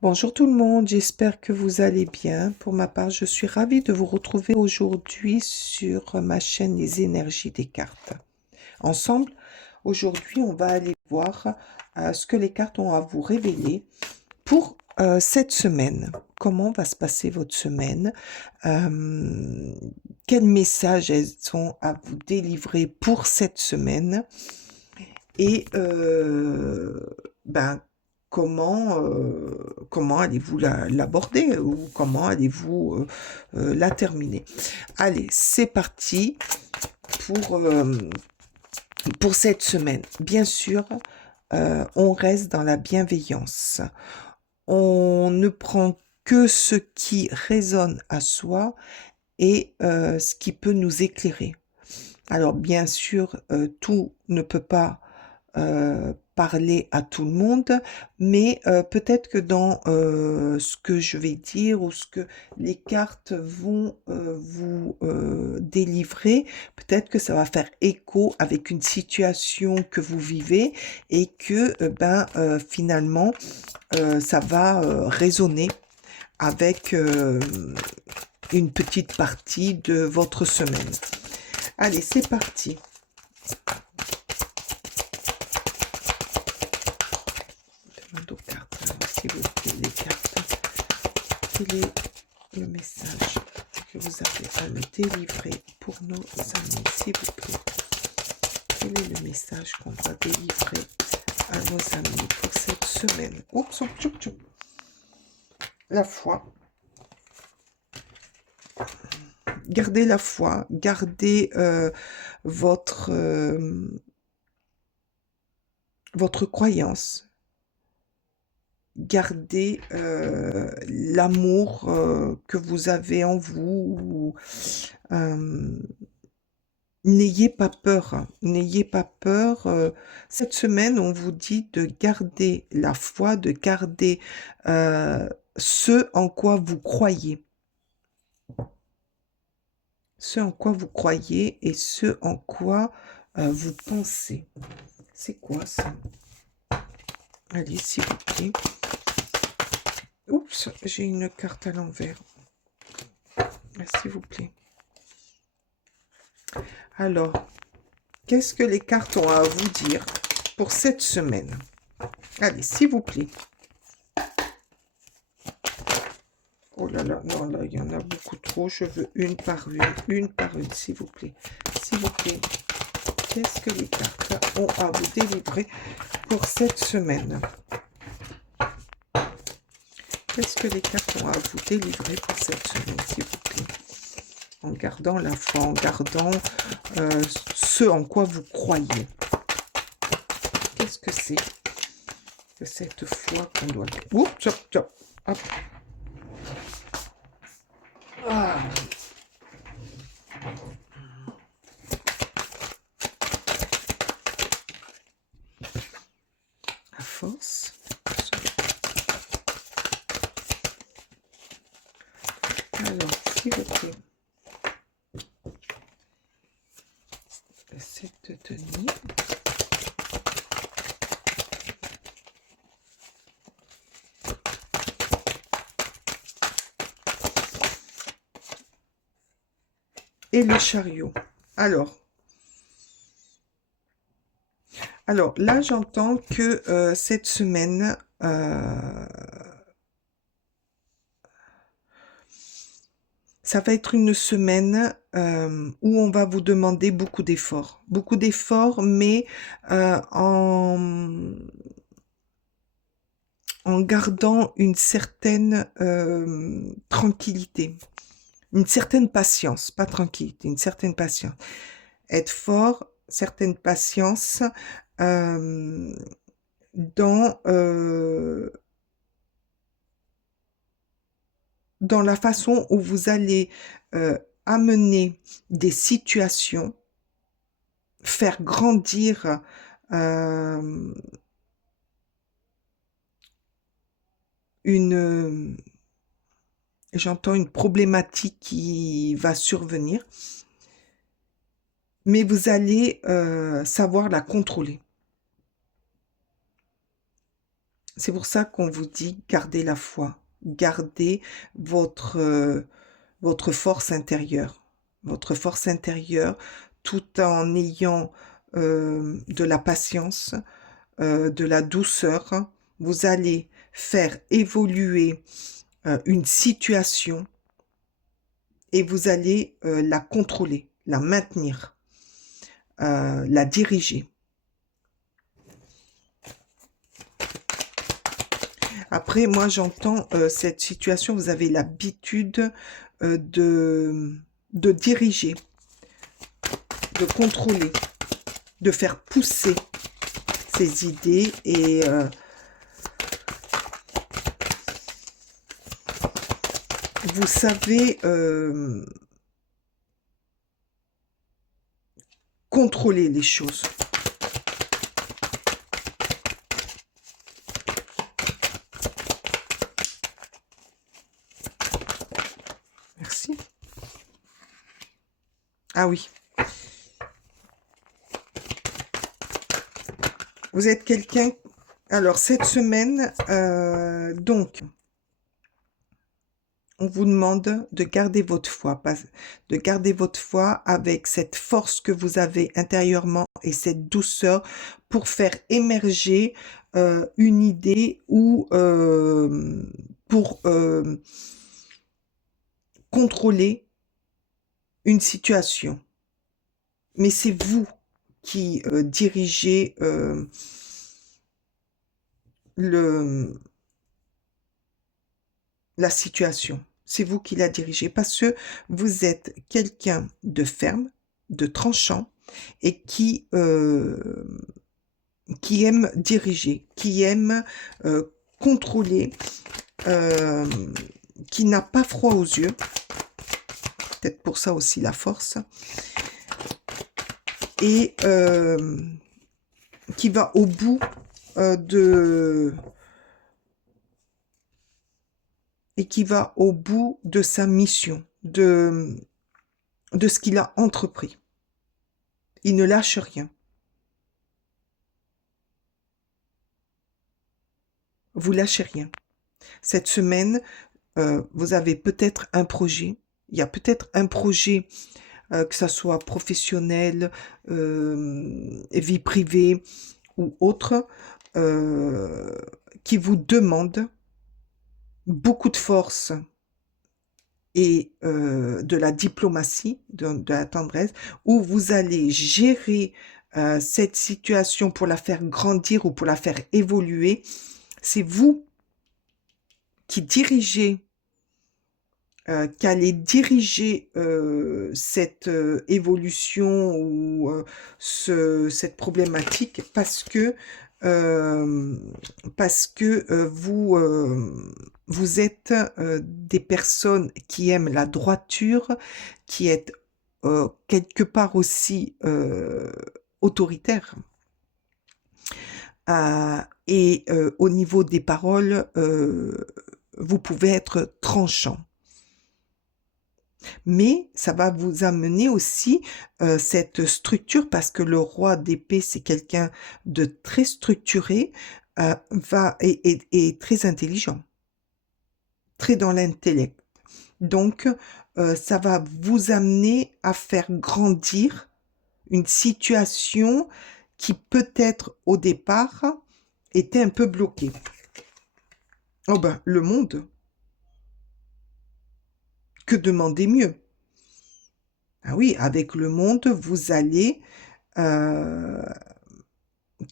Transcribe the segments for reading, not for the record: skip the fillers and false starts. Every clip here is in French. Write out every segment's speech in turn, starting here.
Bonjour tout le monde, j'espère que vous allez bien. Pour ma part, je suis ravie de vous retrouver aujourd'hui sur ma chaîne Les énergies des cartes. Ensemble, aujourd'hui, on va aller voir ce que les cartes ont à vous révéler pour cette semaine. Comment va se passer votre semaine? Euh, Quels messages elles ont à vous délivrer pour cette semaine? Et ben, comment allez-vous l'aborder ou comment allez-vous la terminer? Allez, c'est parti pour, euh, pour cette semaine. Bien sûr, on reste dans la bienveillance. On ne prend que ce qui résonne à soi et ce qui peut nous éclairer. Alors bien sûr, tout ne peut pas parler à tout le monde, mais peut-être que dans ce que je vais dire ou ce que les cartes vont vous délivrer, peut-être que ça va faire écho avec une situation que vous vivez et que finalement ça va résonner avec une petite partie de votre semaine. Allez, c'est parti. Demande aux cartes, alors, s'il vous plaît, les cartes. Quel est le message que vous avez à me délivrer pour nos amis, s'il vous plaît? Quel est le message qu'on doit délivrer à nos amis pour cette semaine? Oups, tchoup, tchoup. La foi. Gardez la foi, gardez votre, votre croyance. Gardez l'amour que vous avez en vous. N'ayez pas peur, hein. N'ayez pas peur. Cette semaine, on vous dit de garder la foi, de garder ce en quoi vous croyez. Ce en quoi vous croyez et ce en quoi vous pensez. C'est quoi ça? Allez, s'il vous plaît. Oups, j'ai une carte à l'envers. S'il vous plaît. Alors, qu'est-ce que les cartes ont à vous dire pour cette semaine? Allez, s'il vous plaît. Oh là là, non, là, il y en a beaucoup trop. Je veux une par une, s'il vous plaît. S'il vous plaît. Qu'est-ce que les cartes ont à vous délivrer pour cette semaine? Qu'est-ce que les cartes ont à vous délivrer pour cette semaine, s'il vous plaît? En gardant la foi, en gardant ce en quoi vous croyez. Qu'est-ce que c'est que cette foi qu'on doit... Oups, hop, hop, hop. Ah. À force. Alors, s'il vous plaît. Cette tenue. Et le chariot. Alors là, j'entends que cette semaine, ça va être une semaine où on va vous demander beaucoup d'efforts. Beaucoup d'efforts, mais en gardant une certaine tranquillité, une certaine patience, pas tranquillité, une certaine patience. Être fort, certaine patience dans, dans la façon où vous allez amener des situations, faire grandir une, j'entends une problématique qui va survenir, mais vous allez savoir la contrôler. C'est pour ça qu'on vous dit gardez la foi, gardez votre force intérieure. Votre force intérieure, tout en ayant de la patience, de la douceur, vous allez faire évoluer une situation et vous allez la contrôler, la maintenir, la diriger. Après, moi, j'entends cette situation, vous avez l'habitude de diriger, de contrôler, de faire pousser ces idées et vous savez contrôler les choses. Merci. Ah oui. Vous êtes quelqu'un... Alors, cette semaine, donc, on vous demande de garder votre foi, de garder votre foi avec cette force que vous avez intérieurement et cette douceur pour faire émerger une idée ou pour contrôler une situation. Mais c'est vous qui dirigez la situation. C'est vous qui la dirigez parce que vous êtes quelqu'un de ferme, de tranchant et qui aime diriger, qui aime contrôler, qui n'a pas froid aux yeux. Peut-être pour ça aussi la force. Et qui va au bout de sa mission, de ce qu'il a entrepris. Il ne lâche rien. Vous lâchez rien. Cette semaine, vous avez peut-être un projet. Il y a peut-être un projet, que ça soit professionnel, vie privée ou autre, qui vous demande beaucoup de force et de la diplomatie, de la tendresse, où vous allez gérer cette situation pour la faire grandir ou pour la faire évoluer. C'est vous qui dirigez, qui allez diriger cette évolution ou cette problématique parce que vous êtes des personnes qui aiment la droiture, qui êtes quelque part aussi autoritaire. Et au niveau des paroles, vous pouvez être tranchant. Mais ça va vous amener aussi cette structure parce que le roi d'épée, c'est quelqu'un de très structuré, et très intelligent, très dans l'intellect. Donc, ça va vous amener à faire grandir une situation qui peut-être au départ était un peu bloquée. Oh ben, le monde. Que demander mieux? Ah oui, avec le monde, vous allez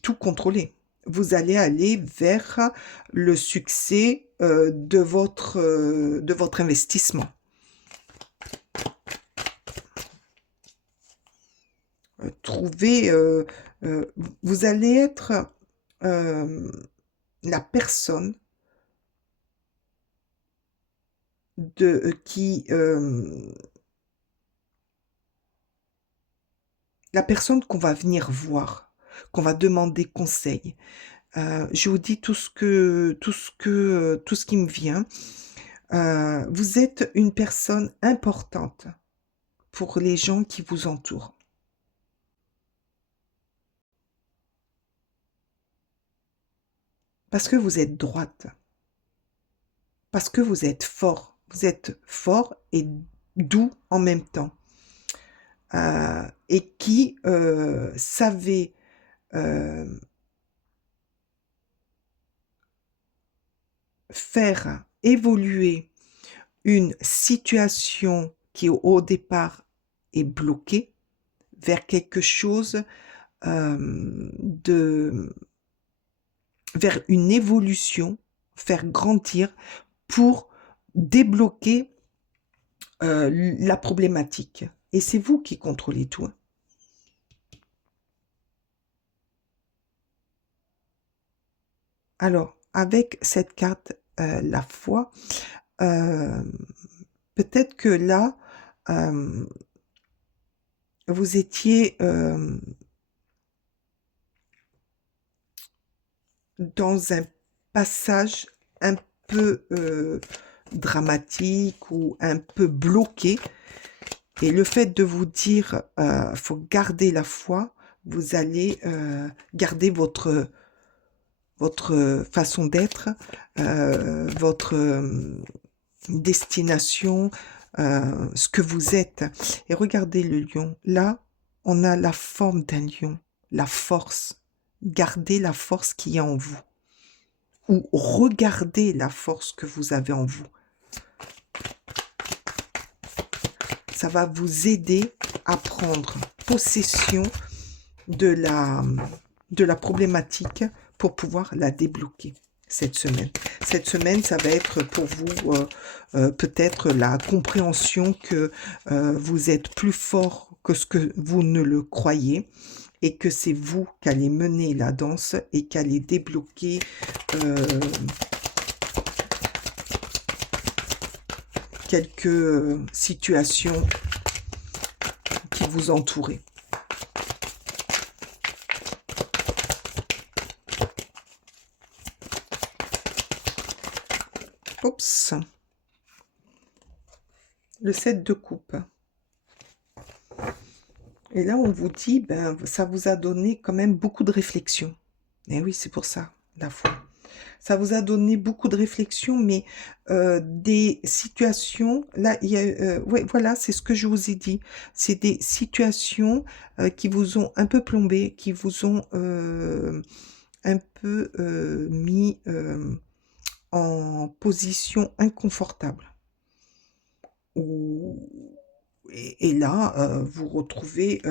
tout contrôler. Vous allez aller vers le succès de votre investissement. Vous allez être la personne la personne qu'on va venir voir, qu'on va demander conseil. Je vous dis tout ce qui me vient. Vous êtes une personne importante pour les gens qui vous entourent. Parce que vous êtes droite. Parce que vous êtes fort. Vous êtes fort et doux en même temps. Et qui savez faire évoluer une situation qui au départ est bloquée vers quelque chose vers une évolution, faire grandir pour débloquer la problématique. Et c'est vous qui contrôlez tout. Alors, avec cette carte, la foi, peut-être que là, vous étiez dans un passage un peu dramatique ou un peu bloqué. Et le fait de vous dire, faut garder la foi, vous allez garder votre façon d'être, votre destination, ce que vous êtes. Et regardez le lion. Là, on a la forme d'un lion, la force. Gardez la force qu'il y a en vous. Ou regardez la force que vous avez en vous. Ça va vous aider à prendre possession de la problématique pour pouvoir la débloquer cette semaine. Cette semaine, ça va être pour vous peut-être la compréhension que vous êtes plus fort que ce que vous ne le croyez et que c'est vous qui allez mener la danse et qui allez débloquer quelques situations qui vous entourent. Oups. Le 7 de coupe. Et là, on vous dit, ben, ça vous a donné quand même beaucoup de réflexion. Et oui, c'est pour ça, la foi. Ça vous a donné beaucoup de réflexion, mais des situations, là, il y a, ouais, voilà, c'est ce que je vous ai dit. C'est des situations qui vous ont un peu plombé, qui vous ont un peu mis en position inconfortable. Et là, vous retrouvez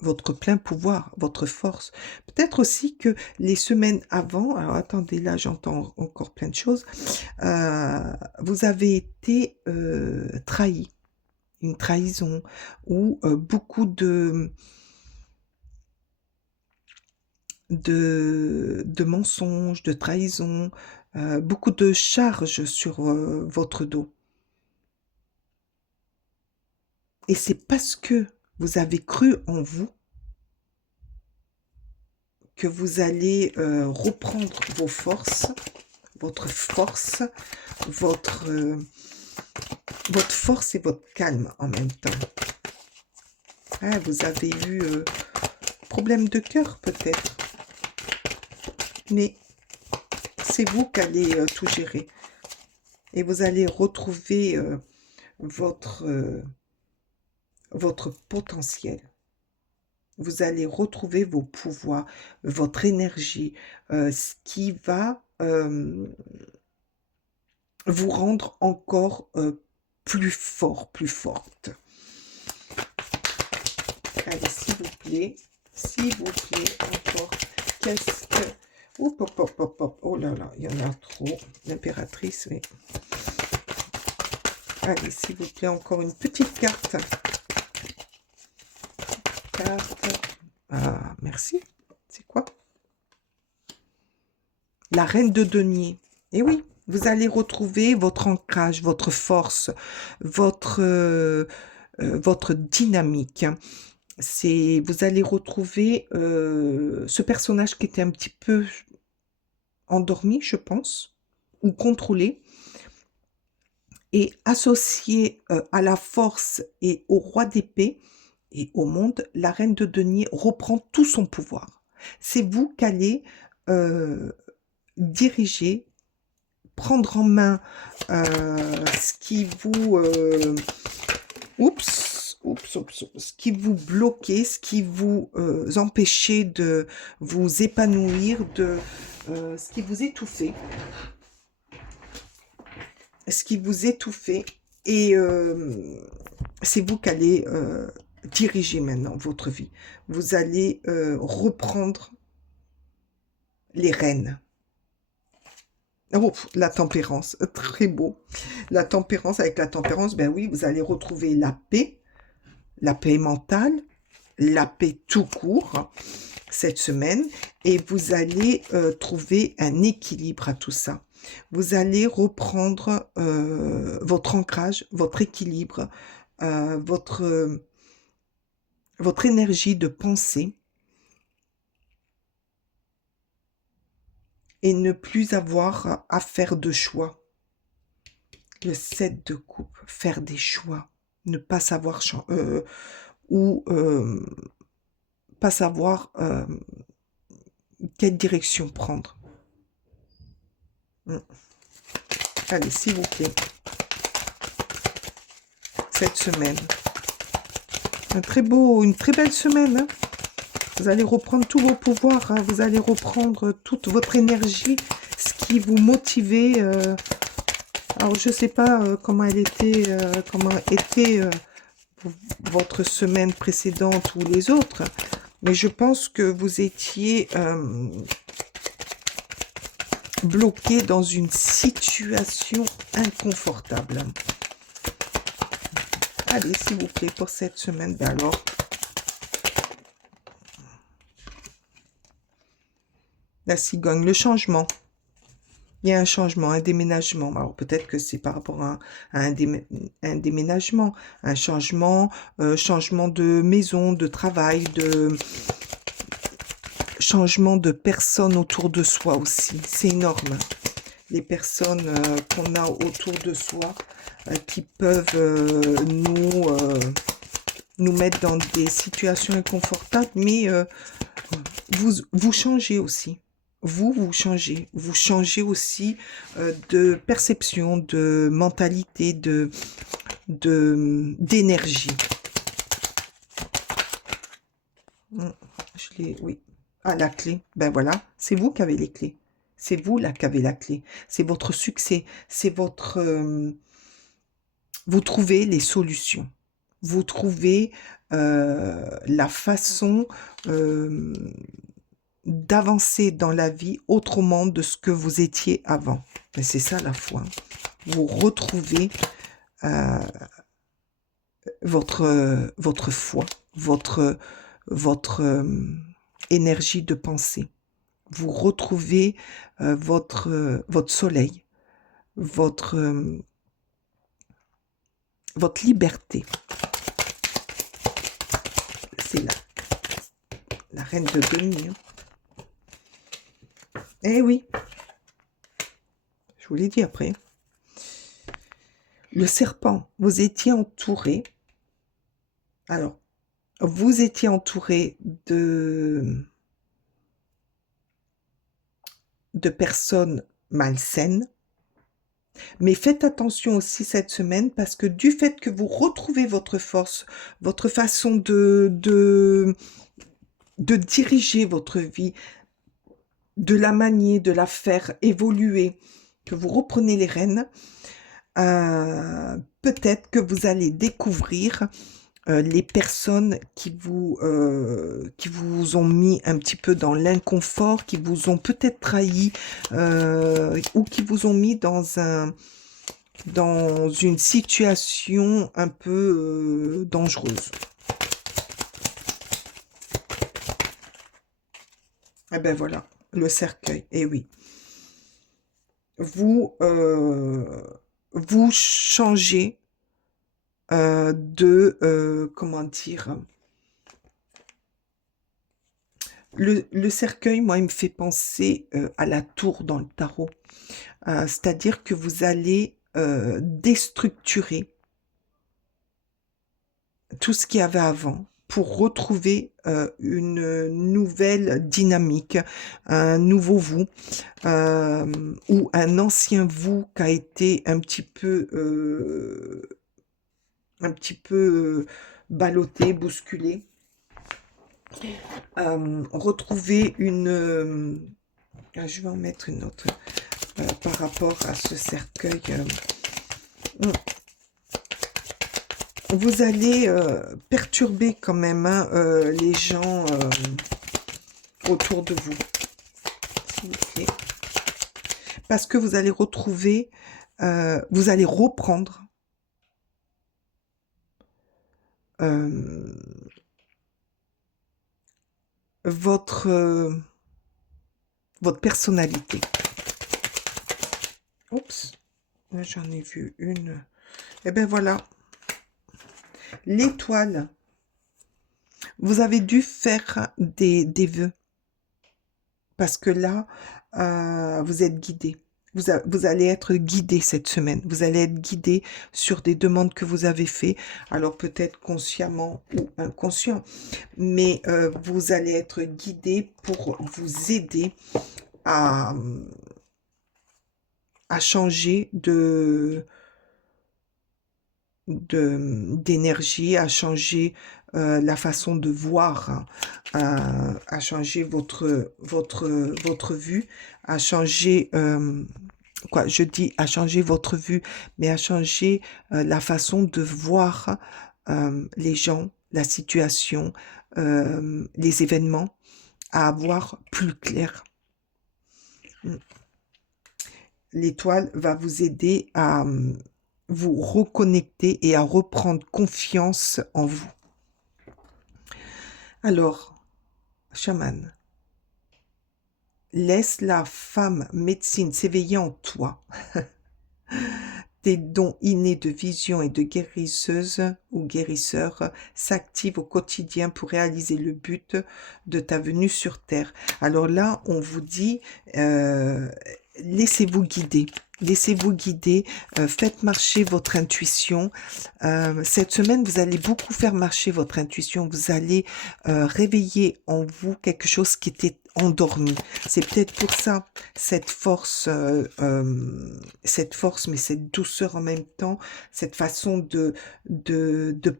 votre plein pouvoir, votre force. Peut-être aussi que les semaines avant, alors attendez, là j'entends encore plein de choses, vous avez été trahi, une trahison, ou beaucoup de mensonges, de trahisons, beaucoup de charges sur votre dos. Et c'est parce que vous avez cru en vous que vous allez reprendre vos forces, votre force, votre force et votre calme en même temps. Ah, vous avez eu problème de cœur peut-être, mais c'est vous qui allez tout gérer. Et vous allez retrouver votre potentiel. Vous allez retrouver vos pouvoirs, votre énergie, ce qui va vous rendre encore plus fort, plus forte. Allez, s'il vous plaît, encore, qu'est-ce que... Hop, hop, hop, hop, hop. Oh là là, il y en a trop. L'impératrice, oui. Allez, s'il vous plaît, encore une petite carte. Ah, merci. C'est quoi? La reine de denier. Eh oui, vous allez retrouver votre ancrage, votre force, votre dynamique. Vous allez retrouver ce personnage qui était un petit peu endormi, je pense, ou contrôlé, et associé à la force et au roi d'épée. et au monde, la reine de denier reprend tout son pouvoir. C'est vous qui allez diriger, prendre en main ce qui vous... ce qui vous bloquait, ce qui vous empêchait de vous épanouir, ce qui vous étouffait. Ce qui vous étouffait. Et c'est vous qui allez diriger maintenant votre vie. Vous allez reprendre les rênes. Oh, la tempérance, très beau. La tempérance, avec la tempérance, ben oui, vous allez retrouver la paix mentale, la paix tout court cette semaine, et vous allez trouver un équilibre à tout ça. Vous allez reprendre votre ancrage, votre équilibre, votre énergie de pensée, et ne plus avoir à faire de choix. Le 7 de coupe, faire des choix, ne pas savoir pas savoir quelle direction prendre. Allez, s'il vous plaît, cette semaine, une très belle semaine, hein. Vous allez reprendre tous vos pouvoirs, hein. Vous allez reprendre toute votre énergie, ce qui vous motivait. Alors, je ne sais pas comment était votre semaine précédente ou les autres, mais je pense que vous étiez bloqué dans une situation inconfortable. Allez, s'il vous plaît, pour cette semaine, ben alors... La cigogne, le changement. Il y a un changement, un déménagement. Alors peut-être que c'est par rapport à un déménagement, un changement, changement de maison, de travail, changement de personnes autour de soi aussi. C'est énorme. Les personnes qu'on a autour de soi qui peuvent nous mettre dans des situations inconfortables, mais vous changez aussi. Vous changez. Vous changez aussi de perception, de mentalité, d'énergie. Oui. Ah, la clé. Ben voilà, c'est vous qui avez les clés. C'est vous là qui avez la clé. C'est votre succès. C'est votre... vous trouvez les solutions. Vous trouvez la façon d'avancer dans la vie autrement de ce que vous étiez avant. C'est ça la foi. Vous retrouvez votre foi, votre énergie de pensée. Vous retrouvez votre soleil, votre liberté. C'est la reine de denier. Eh oui, je vous l'ai dit après. Le serpent, vous étiez entouré. Alors, vous étiez entouré de personnes malsaines. Mais faites attention aussi cette semaine parce que du fait que vous retrouvez votre force, votre façon de diriger votre vie, de la manier, de la faire évoluer, que vous reprenez les rênes, peut-être que vous allez découvrir les personnes qui vous ont mis un petit peu dans l'inconfort, qui vous ont peut-être trahi ou qui vous ont mis dans une situation un peu dangereuse. Eh ben voilà, le cercueil, eh oui. Vous changez comment dire, le cercueil, moi, il me fait penser à la tour dans le tarot. C'est-à-dire que vous allez déstructurer tout ce qu'il y avait avant. pour retrouver une nouvelle dynamique, un nouveau vous, ou un ancien vous qui a été un petit peu ballotté, bousculé. Retrouver je vais en mettre une autre par rapport à ce cercueil. Vous allez perturber quand même hein, les gens autour de vous, s'il vous plaît. Parce que vous allez retrouver, vous allez reprendre votre personnalité. Oups, là j'en ai vu une. Et ben voilà, l'étoile. Vous avez dû faire des vœux. Parce que là, vous êtes guidé. Vous allez être guidé cette semaine. Vous allez être guidé sur des demandes que vous avez faites. Alors peut-être consciemment ou inconscient. Mais vous allez être guidé pour vous aider à changer d'énergie, à changer la façon de voir, à changer votre vue, à changer, quoi, je dis à changer votre vue, mais à changer la façon de voir les gens, la situation, les événements, à avoir plus clair. L'étoile va vous aider à vous reconnecter et à reprendre confiance en vous. Alors, chaman, laisse la femme médecine s'éveiller en toi. Tes dons innés de vision et de guérisseuse ou guérisseur s'activent au quotidien pour réaliser le but de ta venue sur Terre. Alors là, on vous dit, laissez-vous guider. Laissez-vous guider, faites marcher votre intuition. Cette semaine, vous allez beaucoup faire marcher votre intuition. Vous allez réveiller en vous quelque chose qui était endormi. C'est peut-être pour ça cette force, mais cette douceur en même temps, cette façon de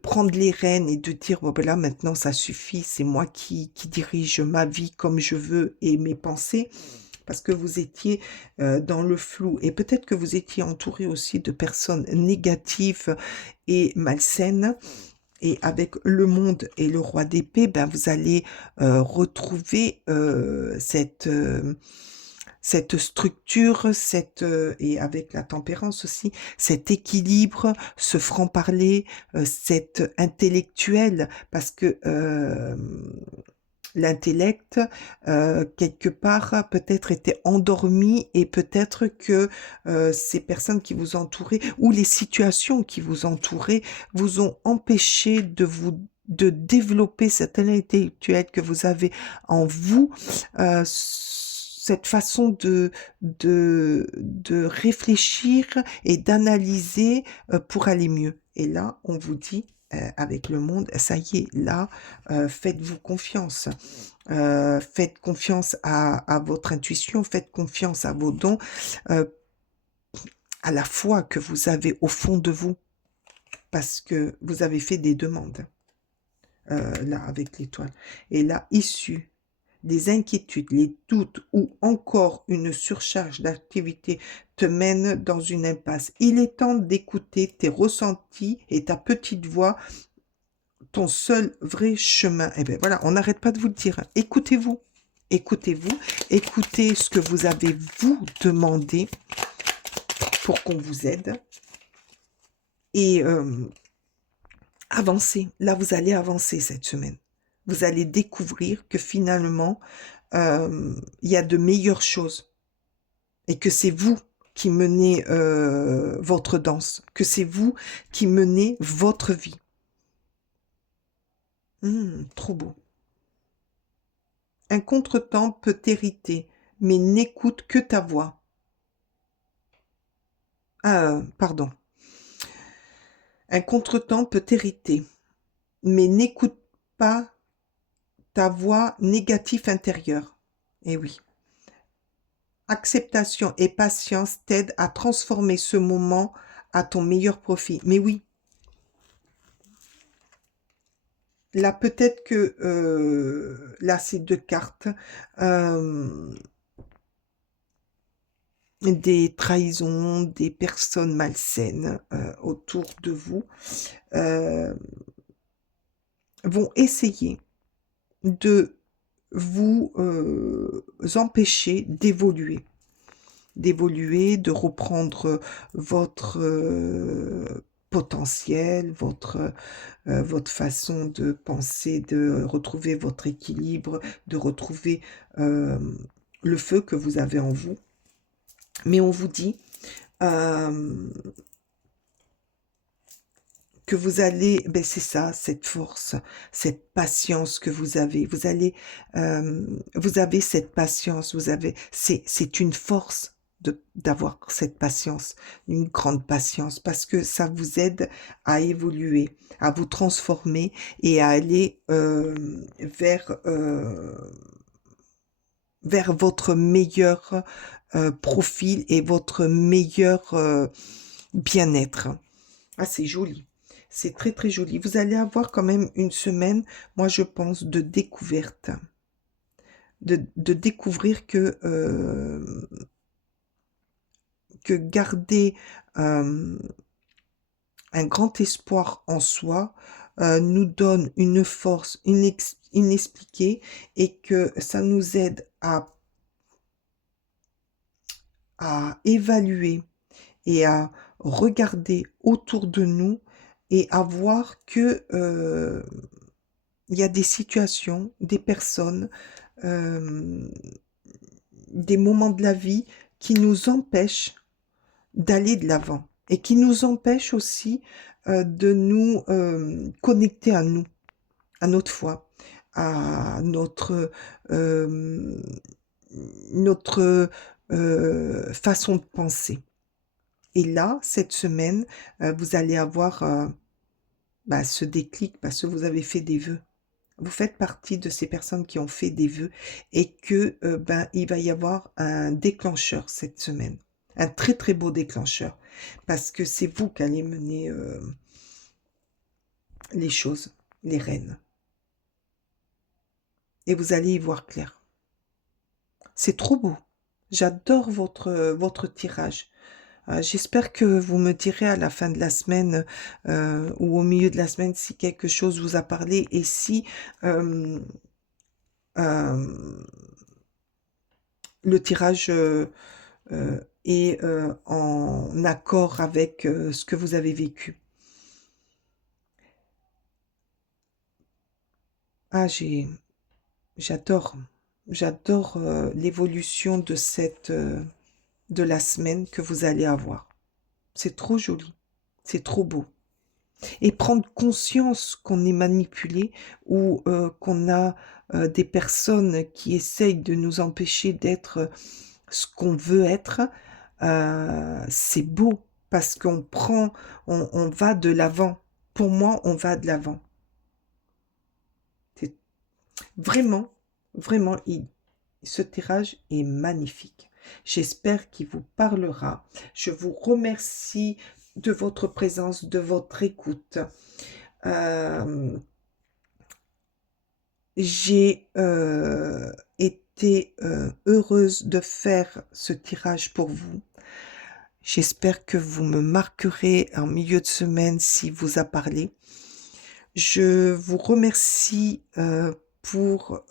prendre les rênes et de dire, bon ben là maintenant ça suffit, c'est moi qui dirige ma vie comme je veux et mes pensées. Parce que vous étiez dans le flou et peut-être que vous étiez entouré aussi de personnes négatives et malsaines. Et avec le monde et le roi d'épée, ben vous allez retrouver cette structure, et avec la tempérance aussi, cet équilibre, ce franc-parler, cet intellectuel, parce que l'intellect, quelque part, peut-être était endormi et peut-être que ces personnes qui vous entouraient ou les situations qui vous entouraient vous ont empêché de développer cette intellectuel que vous avez en vous, cette façon de réfléchir et d'analyser pour aller mieux. Et là, on vous dit, avec le monde, ça y est, là, faites-vous confiance. Faites confiance à votre intuition, faites confiance à vos dons, à la foi que vous avez au fond de vous, parce que vous avez fait des demandes, là, avec l'étoile. Et là, issu des inquiétudes, les doutes ou encore une surcharge d'activité te mènent dans une impasse. Il est temps d'écouter tes ressentis et ta petite voix, ton seul vrai chemin. Eh bien voilà, on n'arrête pas de vous le dire. Écoutez-vous, écoutez-vous, écoutez ce que vous avez vous demandé pour qu'on vous aide. Et avancez. Là, vous allez avancer cette semaine. Vous allez découvrir que finalement, il y a de meilleures choses. Et que c'est vous qui menez votre danse. Que c'est vous qui menez votre vie. Trop beau. Un contretemps peut t'hériter, mais n'écoute que ta voix. Pardon. Un contretemps peut t'hériter, mais n'écoute pas ta voix négative intérieure. Eh oui. Acceptation et patience t'aident à transformer ce moment à ton meilleur profit. Mais oui, là peut-être que là c'est deux cartes. Des trahisons, des personnes malsaines autour de vous euh, vont essayer de vous empêcher d'évoluer, de reprendre votre potentiel, votre façon de penser, de retrouver votre équilibre, de retrouver le feu que vous avez en vous. Mais on vous dit que vous allez, ben c'est ça, cette force, cette patience que vous avez. Vous avez cette patience, c'est une force d'avoir cette patience, une grande patience, parce que ça vous aide à évoluer, à vous transformer et à aller vers votre meilleur profil et votre meilleur bien-être. Ah, c'est joli. C'est très, très joli. Vous allez avoir quand même une semaine, moi, je pense, de découverte. De découvrir que garder un grand espoir en soi nous donne une force inexpliquée et que ça nous aide à évaluer et à regarder autour de nous et à voir que il y a des situations, des personnes, euh, des moments de la vie qui nous empêchent d'aller de l'avant et qui nous empêchent aussi de nous connecter à nous, à notre foi, à notre façon de penser. Et là, cette semaine, vous allez avoir ce déclic parce que vous avez fait des vœux. Vous faites partie de ces personnes qui ont fait des vœux et que il va y avoir un déclencheur cette semaine. Un très très beau déclencheur. Parce que c'est vous qui allez mener les choses, les rênes. Et vous allez y voir clair. C'est trop beau. J'adore votre tirage. J'espère que vous me direz à la fin de la semaine ou au milieu de la semaine si quelque chose vous a parlé et si euh, le tirage est en accord avec ce que vous avez vécu. Ah, j'adore, j'adore l'évolution de la semaine que vous allez avoir. C'est trop joli, c'est trop beau. Et prendre conscience qu'on est manipulé ou qu'on a des personnes qui essayent de nous empêcher d'être ce qu'on veut être, c'est beau parce on va de l'avant. Pour moi, on va de l'avant. C'est vraiment, vraiment, ce tirage est magnifique. J'espère qu'il vous parlera. Je vous remercie de votre présence, de votre écoute. J'ai été heureuse de faire ce tirage pour vous. J'espère que vous me marquerez en milieu de semaine si vous a parlé. Je vous remercie pour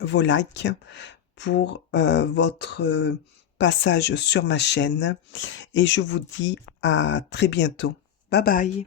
vos likes, pour votre passage sur ma chaîne et je vous dis à très bientôt. Bye bye.